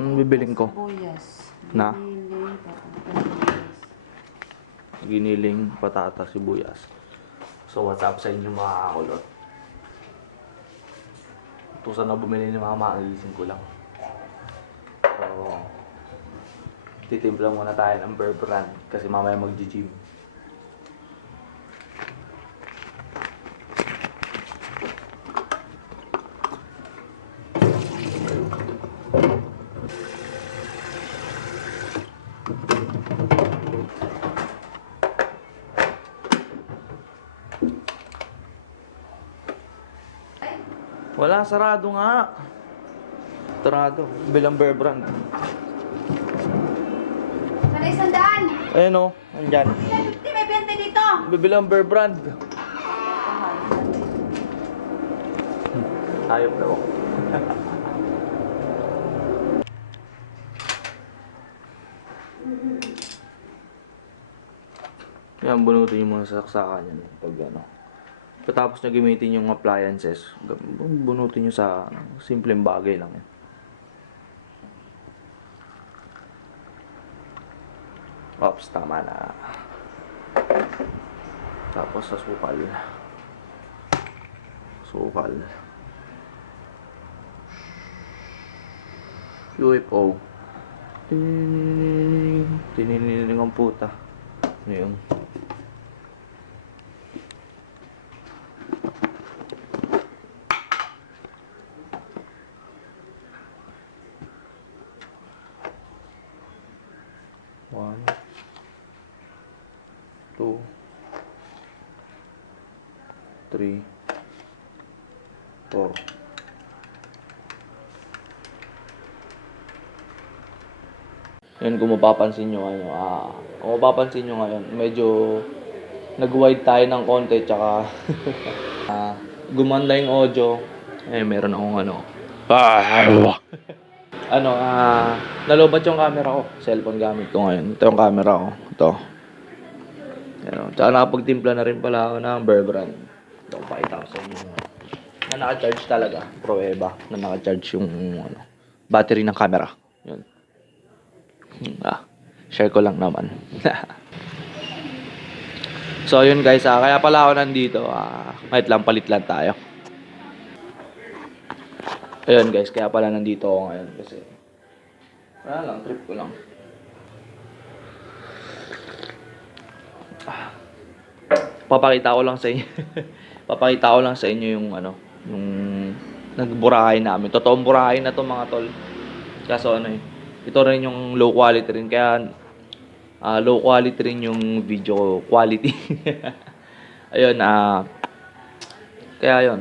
Anong bibiling ko? Buyas. Na? Giniling, patatas. Giniling, patata, sibuyas. So, what's up sa inyo mga kakulot? Tusan na bumili ni mama, ang gising ko lang. So, titimpla muna tayo ng Bear Brand kasi mamaya mag-gym. Wala, sarado nga. Sarado. Bilang Bear Brand. Sana isang daan. Ayun o, andyan. Hindi, may 20 dito. Bibilang Bear Brand. Hayop daw. Yan, bunutin yung mga saksakan yan. Pag ano. Pagkatapos nyo gamitin yung appliances, bunutin nyo sa simpleng bagay lang yan. Ops, tama na. Tapos sa sukal. Sukal. UFO. Tinining ang puta. Ano yun? 2, 3, 4. Yun, kung mapapansin nyo ngayon, ah, kung mapapansin nyo ngayon, medyo nag-wide tayo ng konti, tsaka ah, gumanda yung audio. Eh, meron akong ano. ano, ah, nalobat yung camera ko. Cellphone gamit ko ngayon. Ito yung camera ko. Ito. Ano, tsaka nakapagtimpla na rin pala ako ng Bear Brand. Ito, pakita ko sa inyo. Na naka-charge talaga. Prueba na naka-charge yung ano, battery ng camera. Yun. Hmm, Ah, share ko lang naman. so, yun guys. Ah, kaya pala ako nandito. Ah, kahit lang palit lang tayo. Ayun guys, kaya pala nandito ako ngayon kasi wala lang, trip ko lang. Papakita ko lang sa inyo. Papakita ko lang sa inyo yung ano, yung nagburahay namin. Totoong burahay na to mga tol. Kaso ano eh, ito rin yung low quality rin. Kaya ah, low quality rin yung video quality. Ayun, ah, kaya yun.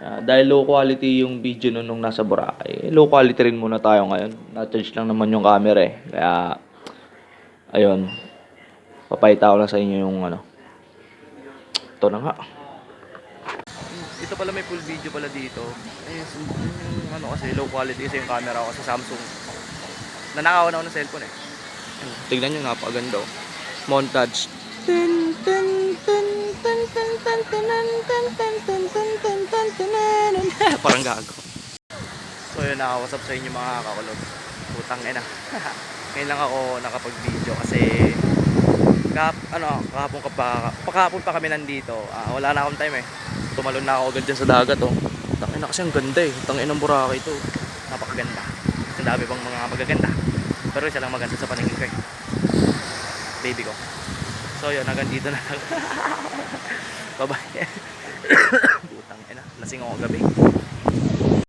Ah, dahil low quality yung video nun nung nasa Boracay, eh, low quality rin muna tayo ngayon. Na-charge lang naman yung camera eh. Kaya, ayun. Papayita ko lang sa inyo yung ano. Ito na nga. Dito pala may full video pala dito. Ayun, yung ano kasi low quality kasi yung camera ko sa Samsung. Nanakaw na ako ng cellphone eh. Tignan nyo, napakaganda oh. Montage. Tin, tin, tin, tin, tin, tin, tinan, tin, tin, tin, tin, tin, tin, tinanan. Parang gago. So yun, nakawasap sa inyo mga kakulog. Putang ina. Ngayon lang ako nakapag-video kasi kap, ano, kahapon ka pa, pakahapon pa kami nandito. Ah, wala na akong time eh. Tumalon na ako agad dyan sa dagat oh. Tangina kasi ang ganda eh. Tangina ng Boracay ito. Napakaganda. Ang dami pang mga magaganda. Pero isa lang maganda sa paningin ko eh. Baby ko. So yun, hanggang dito na lang. Bye-bye. Putang ina, lasing ako gabi.